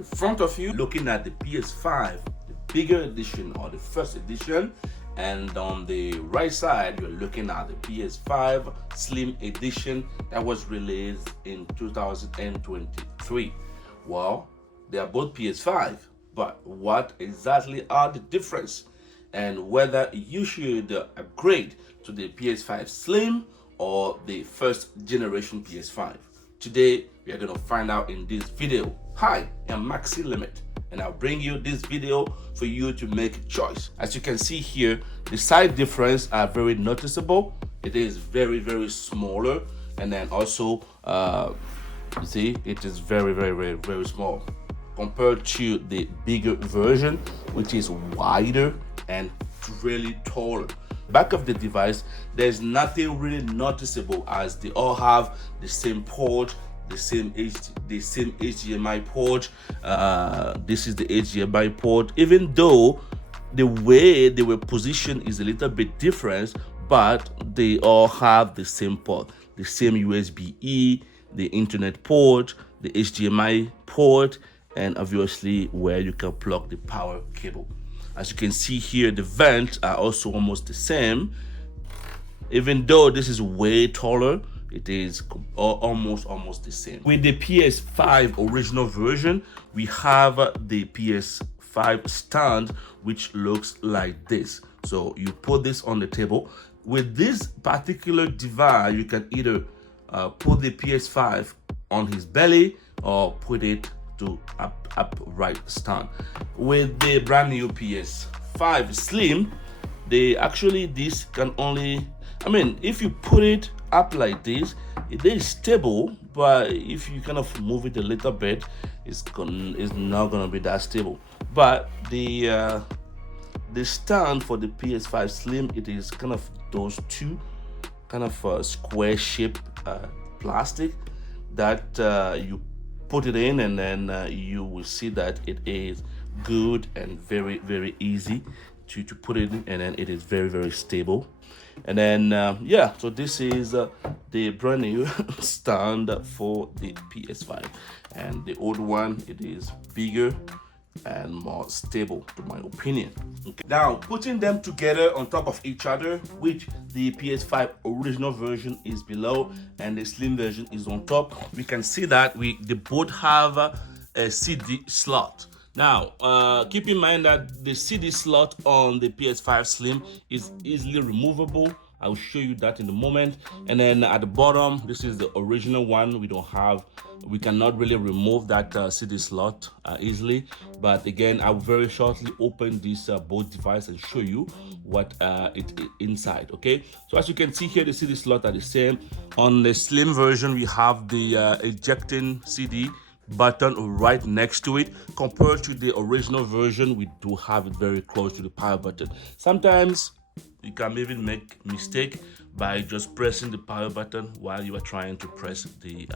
the front of you, looking at the PS5, the bigger edition or the first edition, and on the right side you're looking at the PS5 Slim edition that was released in 2023. Well, they are both PS5, but what exactly are the difference, and whether you should upgrade to the PS5 Slim or the first generation PS5? Today we are going to find out in this video. Hi, I'm Maxi Limit, and I'll bring you this video for you to make a choice. As you can see here, the side difference are very noticeable. It is very smaller, and then also you see it is very small compared to the bigger version, which is wider and really taller. Back of the device, there's nothing really noticeable, as they all have the same port, the same HDMI port. This is the HDMI port, even though the way they were positioned is a little bit different, but they all have the same port, the same USB-E, the internet port, the HDMI port, and obviously where you can plug the power cable. As you can see here, the vents are also almost the same. Even though this is way taller, it is almost the same. With the PS5 original version, we have the PS5 stand, which looks like this. So you put this on the table. With this particular device, you can either put the PS5 on his belly or put it to upright stand. With the brand new PS5 Slim, this can only, if you put it up like this, it is stable, but if you kind of move it a little bit, it's not gonna be that stable. But the stand for the PS5 Slim, it is kind of those two kind of square shaped plastic that you put it in, and then you will see that it is good and very easy to put it in, and then it is very stable. And then yeah, so this is the brand new stand for the PS5, and the old one, it is bigger and more stable, to my opinion. Okay. Now, putting them together on top of each other, which the PS5 original version is below and the Slim version is on top, we can see that they both have a CD slot. Now, keep in mind that the CD slot on the PS5 Slim is easily removable. I'll show you that in a moment. And then at the bottom, this is the original one. We cannot really remove that CD slot easily. But again, I will very shortly open this both device and show you what it is inside. Okay, so as you can see here, the CD slot are the same. On the Slim version, we have the ejecting CD button right next to it. Compared to the original version, we do have it very close to the power button. Sometimes you can even make mistake by just pressing the power button while you are trying to press the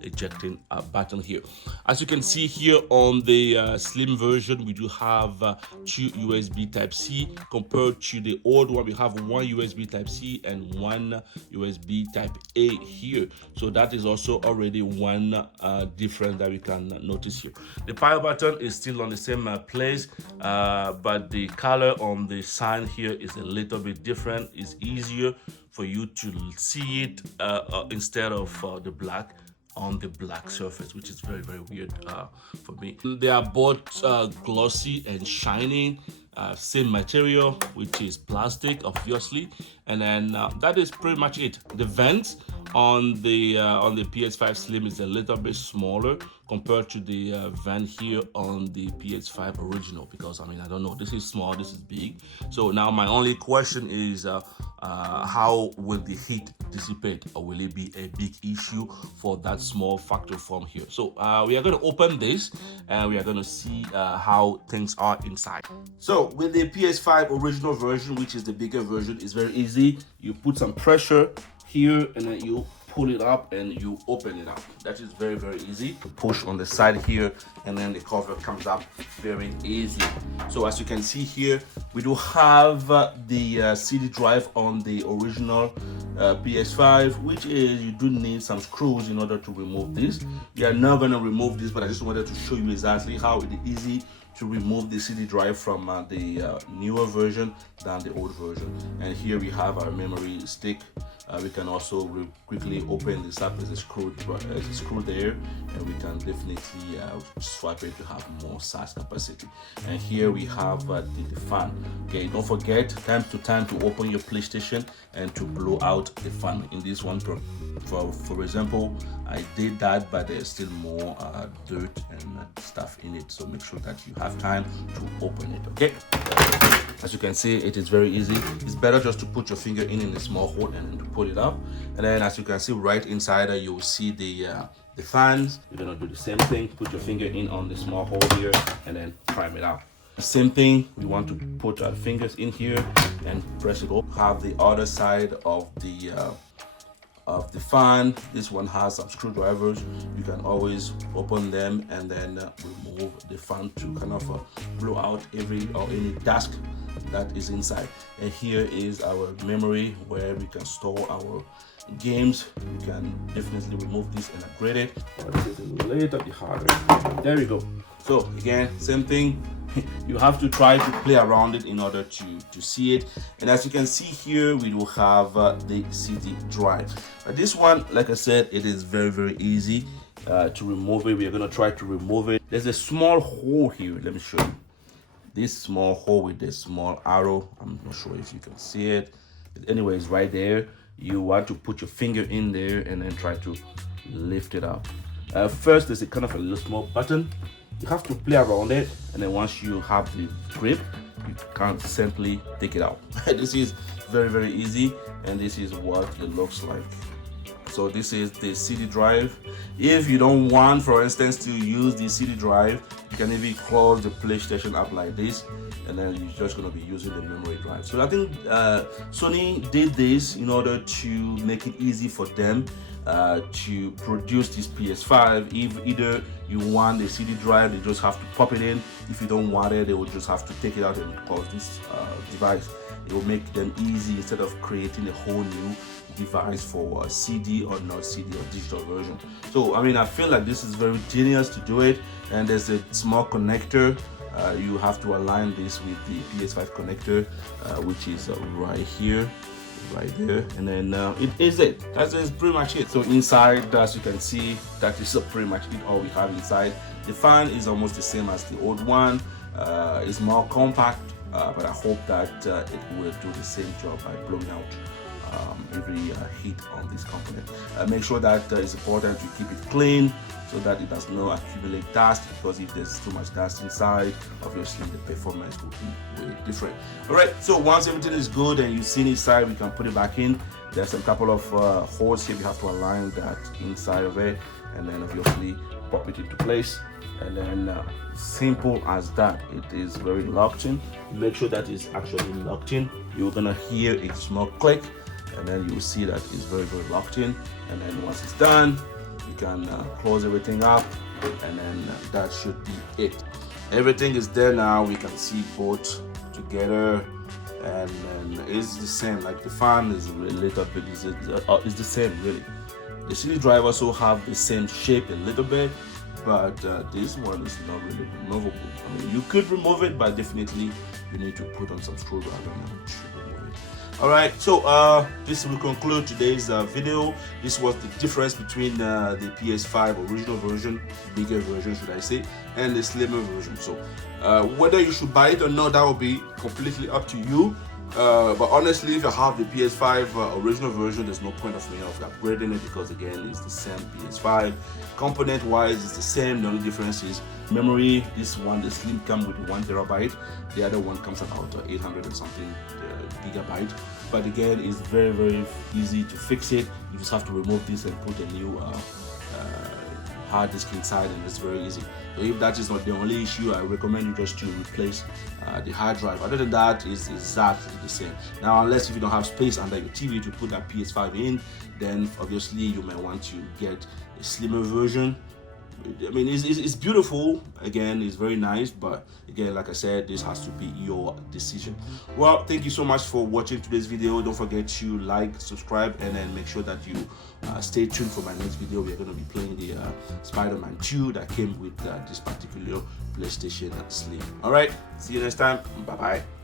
ejecting button here. As you can see here on the Slim version, we do have two USB Type-C. Compared to the old one, we have one USB Type-C and one USB Type-A here. So that is also already one difference that we can notice here. The power button is still on the same place, but the color on the sign here is a little bit different. It's easier for you to see it instead of the black on the black surface, which is very weird for me. They are both glossy and shining, same material, which is plastic, obviously. And then that is pretty much it. The vents on the PS5 Slim is a little bit smaller compared to the vent here on the PS5 original, because I don't know, this is small, this is big. So now my only question is how will the heat dissipate, or will it be a big issue for that small factory form here? So we are going to open this and we are going to see how things are inside. So with the PS5 original version, which is the bigger version, it's very easy. You put some pressure here and then you pull it up and you open it up. That is very easy to push on the side here, and then the cover comes up very easily. So as you can see here, we do have the CD drive on the original PS5, which is you do need some screws in order to remove this. We are not going to remove this, but I just wanted to show you exactly how it is easy to remove the CD drive from the newer version than the old version. And here we have our memory stick. We can also quickly open this up. There's a screw there, and we can definitely swap it to have more size capacity. And here we have the fan. Okay, don't forget time to time to open your PlayStation and to blow out the fan. In this one, for example, I did that, but there's still more dirt and stuff in it, so make sure that you have time to open it. Okay, as you can see, it is very easy. It's better just to put your finger in a small hole and then to pull it up. And then as you can see right inside, you will see the fans. You're gonna do the same thing. Put your finger in on the small hole here and then prime it out. Same thing, we want to put our fingers in here and press it up. Have the other side of the fan. This one has some screwdrivers. You can always open them and then remove the fan to kind of blow out any dust that is inside. And here is our memory where we can store our games. You can definitely remove this and upgrade it. This is a little bit harder. There we go. So again, same thing. You have to try to play around it in order to see it. And as you can see here, we will have the CD drive. But this one, like I said, it is very easy to remove it. We are going to try to remove it. There's a small hole here. Let me show you. This small hole with this small arrow. I'm not sure if you can see it. But anyways, right there, you want to put your finger in there and then try to lift it up. First, there's a kind of a little small button. You have to play around it, and then once you have the grip, you can simply take it out. This is very easy, and this is what it looks like. So this is the CD drive. If you don't want, for instance, to use the CD drive, you can even close the PlayStation up like this, and then you're just going to be using the memory drive. So I think Sony did this in order to make it easy for them to produce this PS5. If either you want the CD drive, they just have to pop it in. If you don't want it, they will just have to take it out and pause this device. It will make them easy instead of creating a whole new device for a CD or not CD or digital version. So I mean, I feel like this is very genius to do it. And there's a small connector. You have to align this with the PS5 connector, which is right here, right there, and then that is pretty much it. So inside, as you can see, that is pretty much it, all we have inside. The fan is almost the same as the old one. It's more compact, but I hope that it will do the same job by blowing out every heat on this component. Make sure that it's important to keep it clean so that it does not accumulate dust, because if there's too much dust inside, obviously the performance will be way different. All right, so once everything is good and you've seen inside, we can put it back in. There's a couple of holes here. We have to align that inside of it, and then obviously pop it into place. And then simple as that. It is very locked in. Make sure that it's actually locked in. You're gonna hear a small click, and then you'll see that it's very locked in. And then once it's done, you can close everything up, and then that should be it. Everything is there now. We can see both together, and it's the same. Like the fan is a little bit, it's the same really. The CD drive also have the same shape a little bit, but this one is not really removable. I mean, you could remove it, but definitely you need to put on some screwdriver and remove it. All right, so this will conclude today's video. This was the difference between the PS5 original version, bigger version should I say, and the slimmer version. So whether you should buy it or not, that will be completely up to you. But honestly, if you have the PS5 original version, there's no point of me upgrading it, because again, it's the same PS5. Component wise, it's the same. The only difference is memory. This one, the Slim, comes with 1 terabyte. The other one comes about 800 and something gigabyte. But again, it's very easy to fix it. You just have to remove this and put a new hard disk inside, and it's very easy. So if that is not the only issue, I recommend you just to replace the hard drive. Other than that, it's exactly the same. Now, unless if you don't have space under your TV to put that PS5 in, then obviously you may want to get a slimmer version. I mean, it's beautiful. Again, it's very nice, but again, like I said, this has to be your decision. Well, thank you so much for watching today's video. Don't forget to like, subscribe, and then make sure that you stay tuned for my next video. We're going to be playing the Spider-Man 2 that came with this particular PlayStation Slim. All right, see you next time. Bye bye.